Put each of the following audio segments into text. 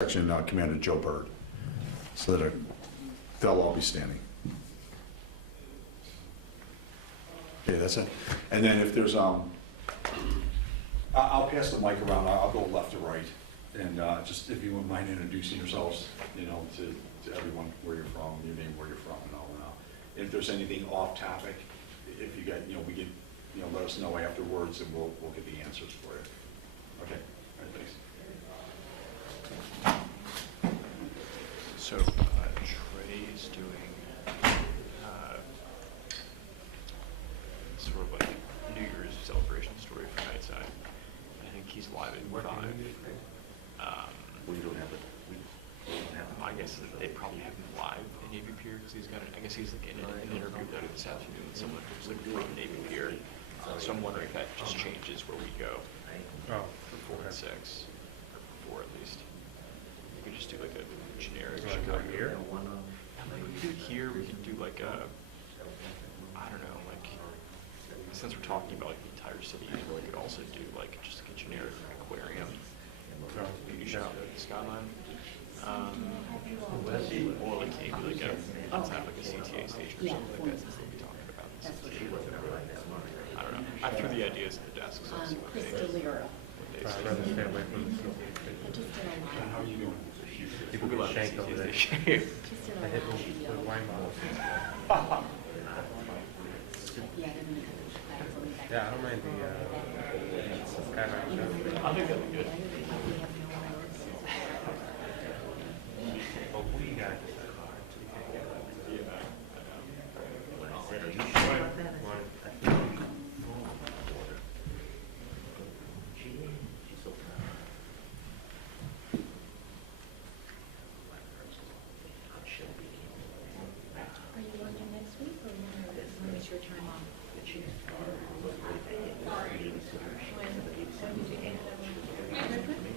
section Commander Joe Bird, so that they'll all be standing. Okay, that's it. And then if there's, I'll pass the mic around. I'll go left to right, and just if you wouldn't mind introducing yourselves, you know, to everyone, where you're from, your name, where you're from, and all. And if there's anything off topic, if you get, you know, we get, you know, let us know afterwards, and we'll get the answers for you. Okay. All right, thanks. So Trey's doing sort of like New Year's celebration story for Nightside. I think he's live at 5. We don't have it. I guess that they probably have him live in Navy Pier because he's got. I guess he's like in an interview later this afternoon with someone who's like from Navy Pier. So I'm wondering if that just changes where we go for 4 and 6, or 4 at least. We could just do like a generic Chicago. Here? Maybe we could do it here. We could do like a, I don't know, like, since we're talking about like the entire city, we could also do like just like a generic aquarium, beauty shop, like the Skyline. Or like maybe like a, let's have like a CTA station or something like that, since they'll be talking about this. I don't know. I threw the ideas at the desk, so I'll see what they say. How are you doing? People We'll get shanked over there. station. I hit with wine bottles. Yeah, I don't mind the skyline show. I think that'd be good. But we got Are you working next week or when is your time off?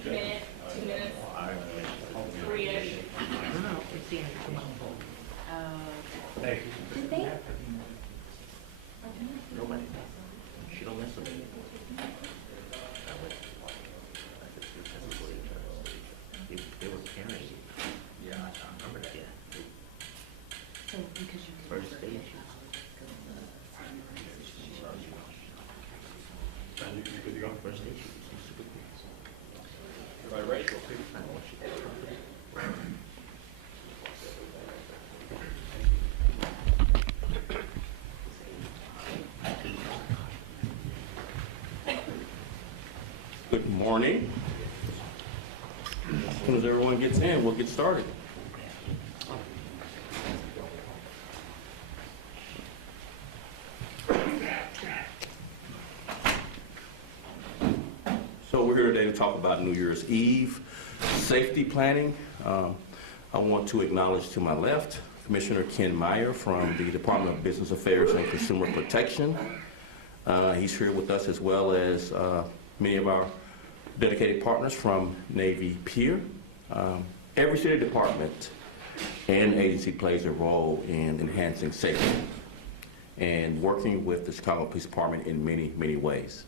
Minute, 2 minutes, 3-ish. Hey. Did they? Nobody. She don't miss them. They were carrying. Yeah, I remember that. So because you can. First stage. You good to go? First stage. Super cool. Right, right. I know what she did. Good morning. As soon as everyone gets in, we'll get started. So we're here today to talk about New Year's Eve safety planning. I want to acknowledge to my left Commissioner Ken Meyer from the Department of Business Affairs and Consumer Protection. He's here with us, as well as many of our dedicated partners from Navy Pier. Every city department and agency plays a role in enhancing safety and working with the Chicago Police Department in many, many ways.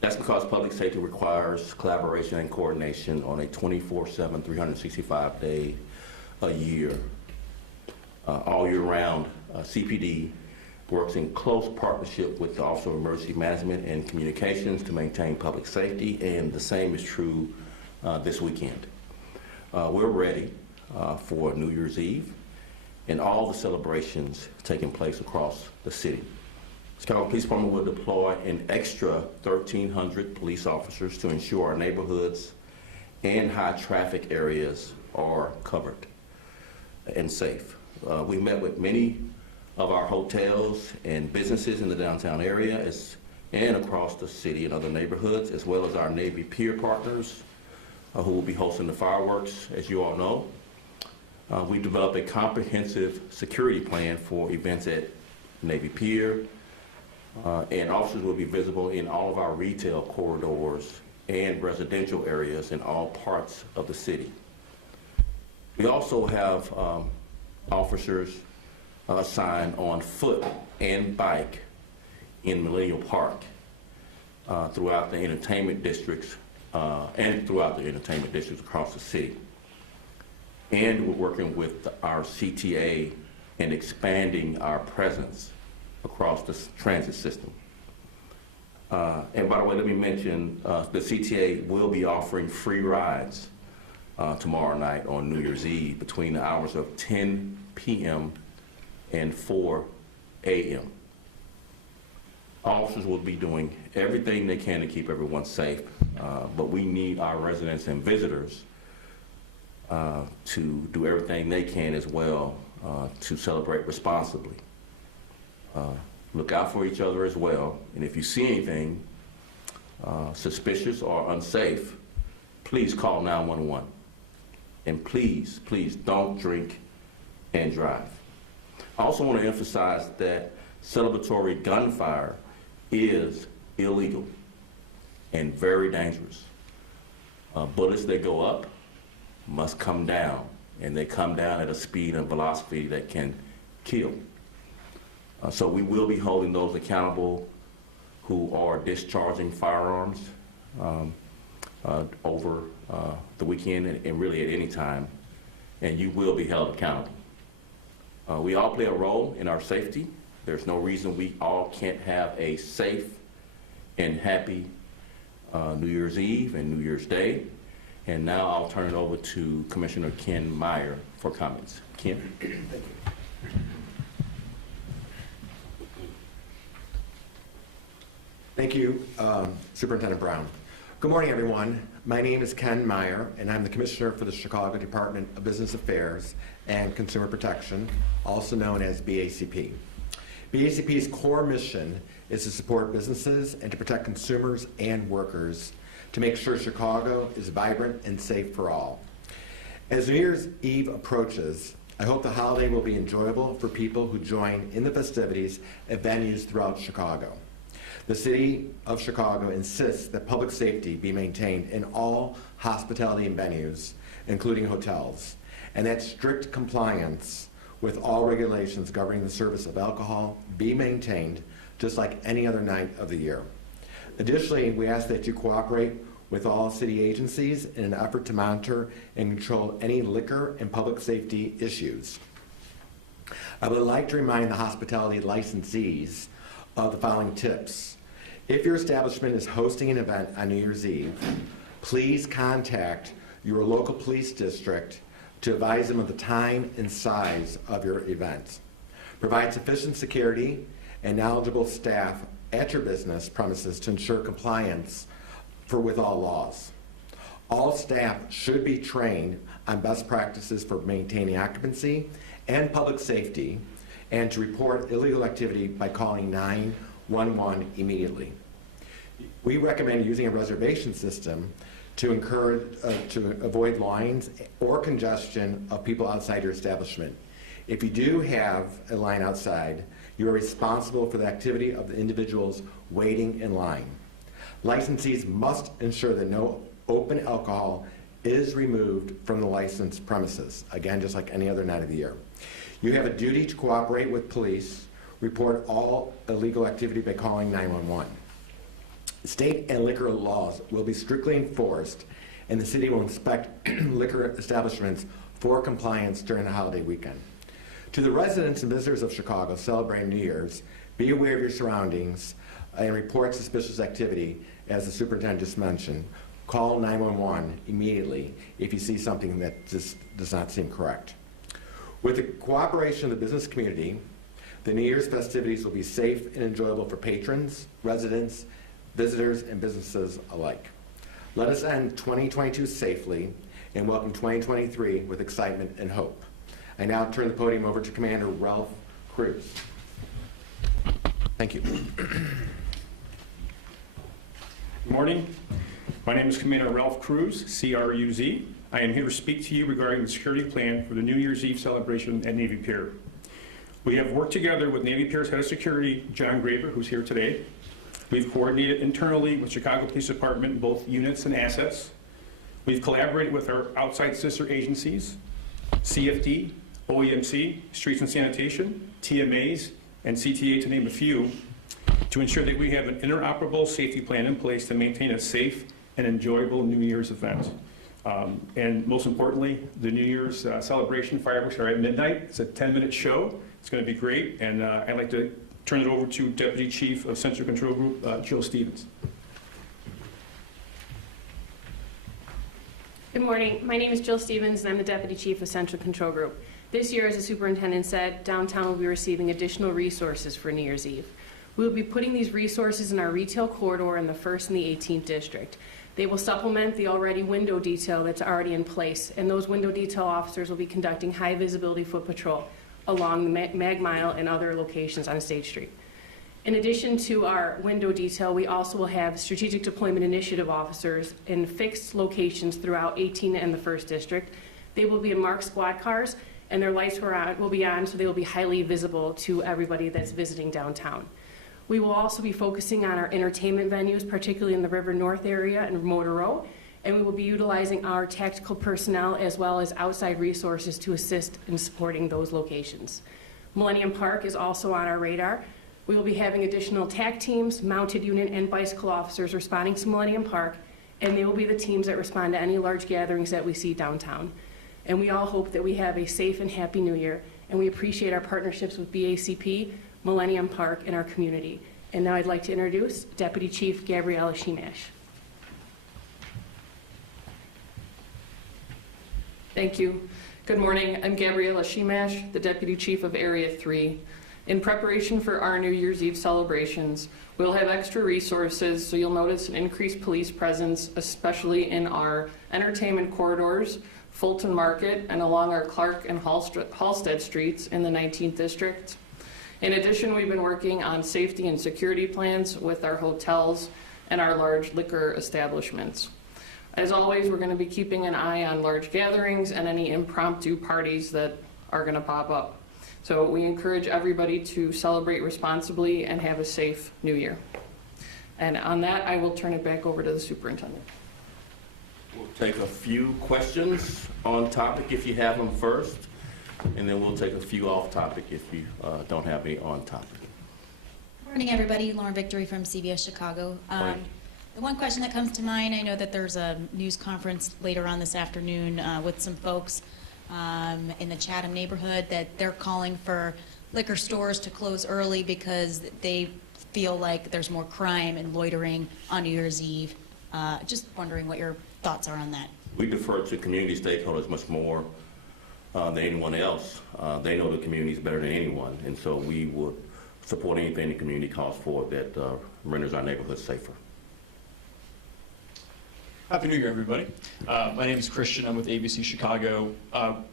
That's because public safety requires collaboration and coordination on a 24/7, 365 day a year. All year round, CPD works in close partnership with the Office of Emergency Management and Communications to maintain public safety, and the same is true this weekend. We're ready for New Year's Eve and all the celebrations taking place across the city. Chicago Police Department will deploy an extra 1,300 police officers to ensure our neighborhoods and high traffic areas are covered and safe. We met with many of our hotels and businesses in the downtown area and across the city and other neighborhoods, as well as our Navy Pier partners who will be hosting the fireworks, as you all know. We developed a comprehensive security plan for events at Navy Pier, and officers will be visible in all of our retail corridors and residential areas in all parts of the city. We also have officers assigned on foot and bike in Millennial Park throughout the entertainment districts and throughout the entertainment districts across the city. and we're working with our CTA in expanding our presence across the transit system. And by the way, let me mention, the CTA will be offering free rides tomorrow night on New Year's Eve between the hours of 10 p.m. and 4 a.m. Officers will be doing everything they can to keep everyone safe, but we need our residents and visitors to do everything they can as well to celebrate responsibly. Look out for each other as well, and if you see anything suspicious or unsafe, please call 911. And please, please don't drink and drive. I also want to emphasize that celebratory gunfire is illegal and very dangerous. Bullets that go up must come down, and they come down at a speed and velocity that can kill. So we will be holding those accountable who are discharging firearms over the weekend and really at any time, and you will be held accountable. We all play a role in our safety. There's no reason we all can't have a safe and happy New Year's Eve and New Year's Day. And now I'll turn it over to Commissioner Ken Meyer for comments. Ken? Thank you, Superintendent Brown. Good morning, everyone. My name is Ken Meyer, and I'm the Commissioner for the Chicago Department of Business Affairs and Consumer Protection, also known as BACP. BACP's core mission is to support businesses and to protect consumers and workers to make sure Chicago is vibrant and safe for all. As New Year's Eve approaches, I hope the holiday will be enjoyable for people who join in the festivities at venues throughout Chicago. The City of Chicago insists that public safety be maintained in all hospitality and venues, including hotels, and that strict compliance with all regulations governing the service of alcohol be maintained just like any other night of the year. Additionally, we ask that you cooperate with all city agencies in an effort to monitor and control any liquor and public safety issues. I would like to remind the hospitality licensees of the following tips. If your establishment is hosting an event on New Year's Eve, please contact your local police district to advise them of the time and size of your event. Provide sufficient security and knowledgeable staff at your business premises to ensure compliance with all laws. All staff should be trained on best practices for maintaining occupancy and public safety, and to report illegal activity by calling 911 immediately. We recommend using a reservation system to avoid lines or congestion of people outside your establishment. If you do have a line outside, you are responsible for the activity of the individuals waiting in line. Licensees must ensure that no open alcohol is removed from the licensed premises, again, just like any other night of the year. You have a duty to cooperate with police, report all illegal activity by calling 911. State and liquor laws will be strictly enforced, and the city will inspect liquor establishments for compliance during the holiday weekend. To the residents and visitors of Chicago celebrating New Year's, be aware of your surroundings and report suspicious activity, as the superintendent just mentioned. Call 911 immediately if you see something that just does not seem correct. With the cooperation of the business community, the New Year's festivities will be safe and enjoyable for patrons, residents, visitors, and businesses alike. Let us end 2022 safely and welcome 2023 with excitement and hope. I now turn the podium over to Commander Ralph Cruz. Thank you. Good morning. My name is Commander Ralph Cruz, C-R-U-Z. I am here to speak to you regarding the security plan for the New Year's Eve celebration at Navy Pier. We have worked together with Navy Pier's head of security, John Graber, who's here today. We've coordinated internally with Chicago Police Department, both units and assets. We've collaborated with our outside sister agencies, CFD, OEMC, Streets and Sanitation, TMAs, and CTA, to name a few, to ensure that we have an interoperable safety plan in place to maintain a safe and enjoyable New Year's event. And most importantly, the New Year's celebration fireworks are at midnight. It's a 10-minute show. It's going to be great. And I'd like to turn it over to Deputy Chief of Central Control Group, Jill Stevens. Good morning. My name is Jill Stevens, and I'm the Deputy Chief of Central Control Group. This year, as the superintendent said, downtown will be receiving additional resources for New Year's Eve. We will be putting these resources in our retail corridor in the 1st and the 18th district. They will supplement the already window detail that's already in place, and those window detail officers will be conducting high visibility foot patrol along the Mag Mile and other locations on State Street. In addition to our window detail, we also will have strategic deployment initiative officers in fixed locations throughout 18 and the 1st district. They will be in marked squad cars, and their lights will be on, so they will be highly visible to everybody that's visiting downtown. We will also be focusing on our entertainment venues, particularly in the River North area and Motor Row, and we will be utilizing our tactical personnel as well as outside resources to assist in supporting those locations. Millennium Park is also on our radar. We will be having additional TAC teams, mounted unit, and bicycle officers responding to Millennium Park, and they will be the teams that respond to any large gatherings that we see downtown. And we all hope that we have a safe and happy New Year, and we appreciate our partnerships with BACP, Millennium Park, and our community. And now I'd like to introduce Deputy Chief Gabriella Shimash. Thank you. Good morning. I'm Gabriella Shimash, the Deputy Chief of Area 3. In preparation for our New Year's Eve celebrations, we'll have extra resources, so you'll notice an increased police presence, especially in our entertainment corridors, Fulton Market, and along our Clark and Halstead streets in the 19th District. In addition, we've been working on safety and security plans with our hotels and our large liquor establishments. As always, we're going to be keeping an eye on large gatherings and any impromptu parties that are going to pop up. So we encourage everybody to celebrate responsibly and have a safe New Year. And on that, I will turn it back over to the superintendent. We'll take a few questions on topic if you have them first, and then we'll take a few off topic if you don't have any on topic. Morning, everybody. Lauren Victory from CBS Chicago. The one question that comes to mind, I know that there's a news conference later on this afternoon with some folks in the Chatham neighborhood that they're calling for liquor stores to close early because they feel like there's more crime and loitering on New Year's Eve. Just wondering what your thoughts are on that. We defer to community stakeholders much more than anyone else. They know the communities better than anyone, and so we would support anything the community calls for that renders our neighborhood safer. Happy New Year, everybody. My name is Christian. I'm with ABC Chicago.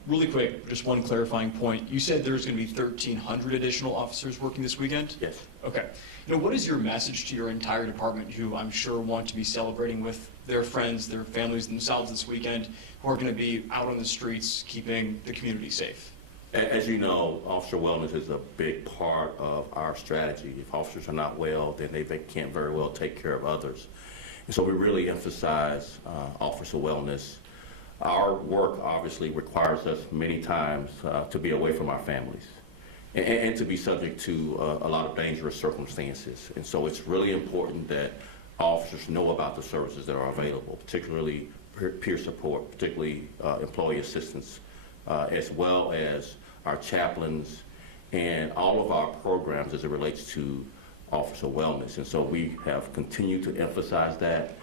Really quick, just one clarifying point. You said there's going to be 1,300 additional officers working this weekend? Yes. Okay. What is your message to your entire department, who I'm sure want to be celebrating with their friends, their families, themselves this weekend, who are going to be out on the streets keeping the community safe? As you know, officer wellness is a big part of our strategy. If officers are not well, then they can't very well take care of others. And so we really emphasize officer wellness. Our work obviously requires us many times to be away from our families and to be subject to a lot of dangerous circumstances. And so it's really important that officers know about the services that are available, particularly peer support, particularly employee assistance, as well as our chaplains and all of our programs as it relates to officer wellness. And so we have continued to emphasize that.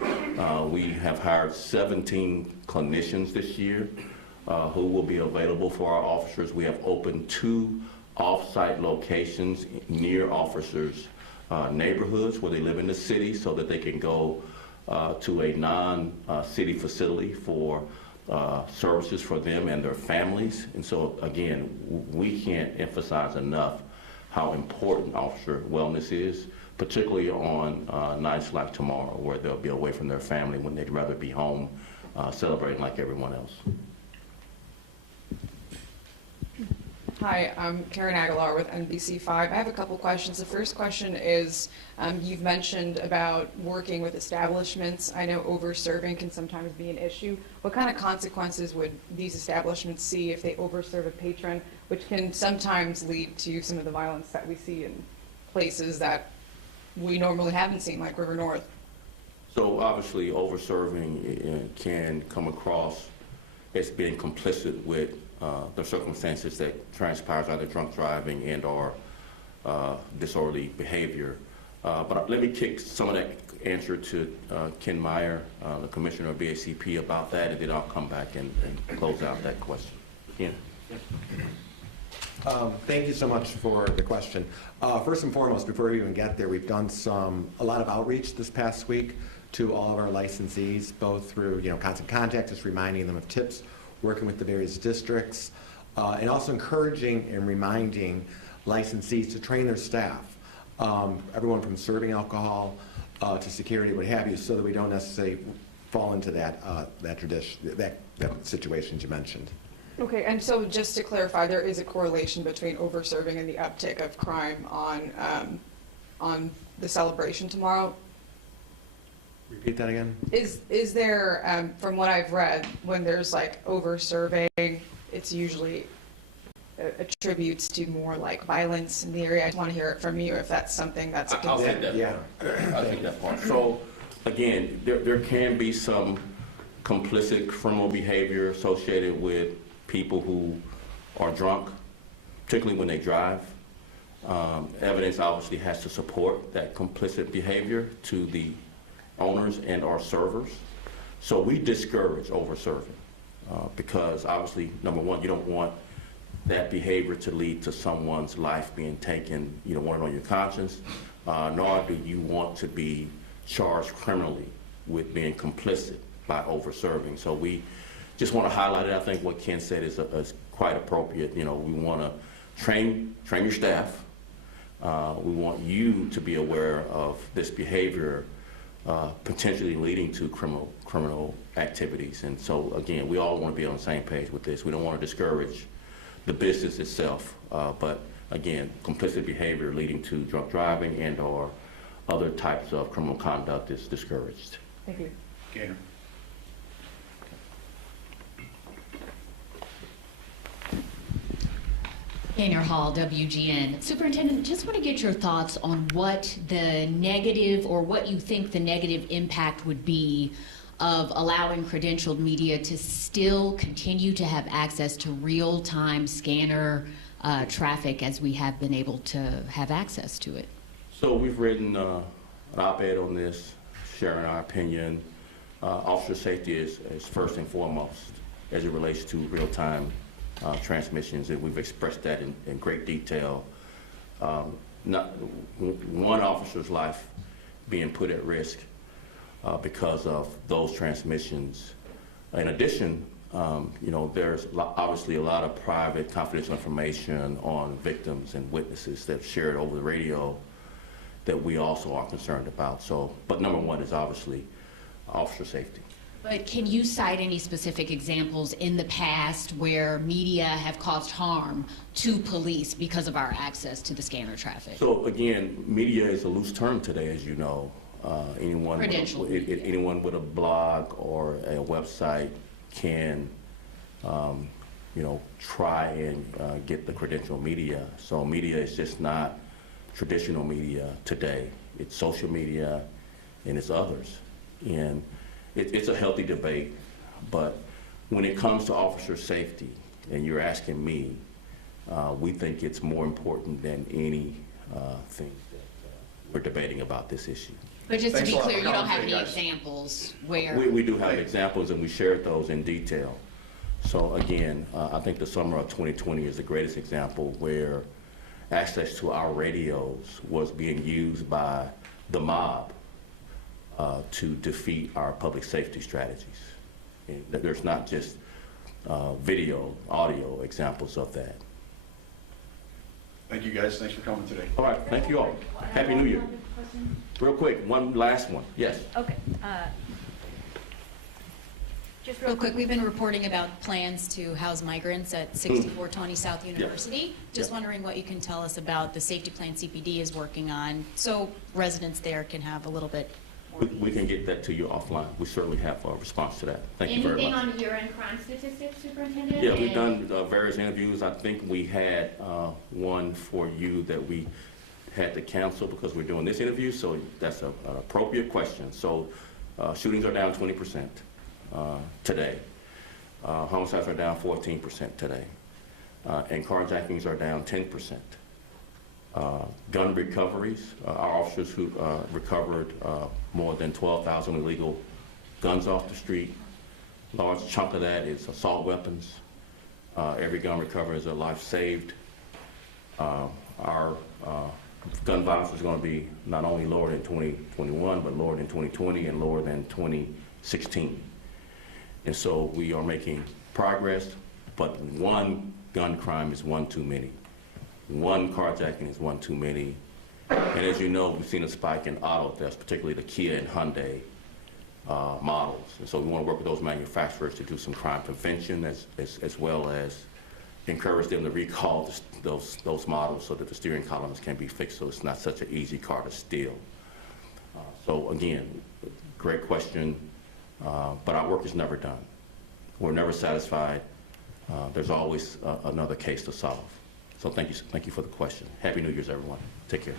We have hired 17 clinicians this year who will be available for our officers. We have opened 2 off-site locations near officers' neighborhoods where they live in the city so that they can go to a non-city facility for services for them and their families. And so again, we can't emphasize enough how important officer wellness is, particularly on nights like tomorrow, where they'll be away from their family when they'd rather be home celebrating like everyone else. Hi, I'm Karen Aguilar with NBC5. I have a couple questions. The first question is, you've mentioned about working with establishments. I know over-serving can sometimes be an issue. What kind of consequences would these establishments see if they over-serve a patron, which can sometimes lead to some of the violence that we see in places that we normally haven't seen, like River North? So obviously, over-serving can come across as being complicit with the circumstances that transpires, either drunk driving and or disorderly behavior. But let me kick some of that answer to Ken Meyer, the Commissioner of BACP, about that, and then I'll come back and close out that question. Ken. Thank you so much for the question. First and foremost, before we even get there, we've done a lot of outreach this past week to all of our licensees, both through constant contact, just reminding them of tips, working with the various districts, and also encouraging and reminding licensees to train their staff, everyone from serving alcohol to security, what have you, so that we don't necessarily fall into that situation you mentioned. Okay, and so just to clarify, there is a correlation between over-serving and the uptick of crime on the celebration tomorrow? Repeat that again? Is there, from what I've read, when there's like over-serving, it's usually attributes to more like violence in the area? I just want to hear it from you if that's something that's a I'll concern. take that. Yeah. I'll take that part. So again, there can be some complicit criminal behavior associated with people who are drunk, particularly when they drive. Evidence obviously has to support that complicit behavior to the owners and our servers. So we discourage over-serving because obviously, number one, you don't want that behavior to lead to someone's life being taken. You don't want it on your conscience, nor do you want to be charged criminally with being complicit by over-serving. So we just want to highlight it. I think what Ken said is quite appropriate. We want to train your staff. We want you to be aware of this behavior potentially leading to criminal activities. And so again, we all want to be on the same page with this. We don't want to discourage the business itself, but again, complicit behavior leading to drunk driving and or other types of criminal conduct is discouraged. Thank you. Gainer. Gaynor Hall, WGN. Superintendent, just want to get your thoughts on what the negative or what you think the negative impact would be of allowing credentialed media to still continue to have access to real-time scanner traffic as we have been able to have access to it. So we've written an op-ed on this, sharing our opinion. Officer safety is first and foremost as it relates to real-time transmissions, and we've expressed that in great detail. Not one officer's life being put at risk because of those transmissions. In addition, there's obviously a lot of private confidential information on victims and witnesses that are shared over the radio that we also are concerned about. So, but number one is obviously officer safety. But can you cite any specific examples in the past where media have caused harm to police because of our access to the scanner traffic? So again, media is a loose term today, as you know. Anyone with a blog or a website can, try and get the credential media. So media is just not traditional media today. It's social media and it's others. And it's a healthy debate, but when it comes to officer safety, and you're asking me, we think it's more important than any thing that we're debating about this issue. But just to Thanks be a lot clear, for you don't coming have any today, guys. examples where... We do have examples, and we shared those in detail. So again, I think the summer of 2020 is the greatest example where access to our radios was being used by the mob to defeat our public safety strategies. And there's not just video, audio examples of that. Thank you, guys. Thanks for coming today. All right, thank you all. Happy New Year. Real quick, one last one. Yes. Okay. Just real quick, we've been reporting about plans to house migrants at 6420 South University. Just wondering what you can tell us about the safety plan CPD is working on, so residents there can have a little bit more. We can get that to you offline. We certainly have a response to that. Thank you very much. Anything on year-end crime statistics, Superintendent? Yeah, we've done various interviews. I think we had one for you that we had to cancel because we're doing this interview, so that's an appropriate question. So Shootings are down 20% today. Homicides are down 14% today. And carjackings are down 10%. Gun recoveries, our officers who recovered more than 12,000 illegal guns off the street. Large chunk of that is assault weapons. Every gun recovery is a life saved. Our gun violence is going to be not only lower than 2021, but lower than 2020 and lower than 2016. And so we are making progress, but one gun crime is one too many. One carjacking is one too many. And as you know, we've seen a spike in auto thefts, particularly the Kia and Hyundai models. And so we want to work with those manufacturers to do some crime prevention as well as encourage them to recall those models so that the steering columns can be fixed so it's not such an easy car to steal. So again, great question, but our work is never done. We're never satisfied. There's always another case to solve. So thank you for the question. Happy New Year's, everyone. Take care.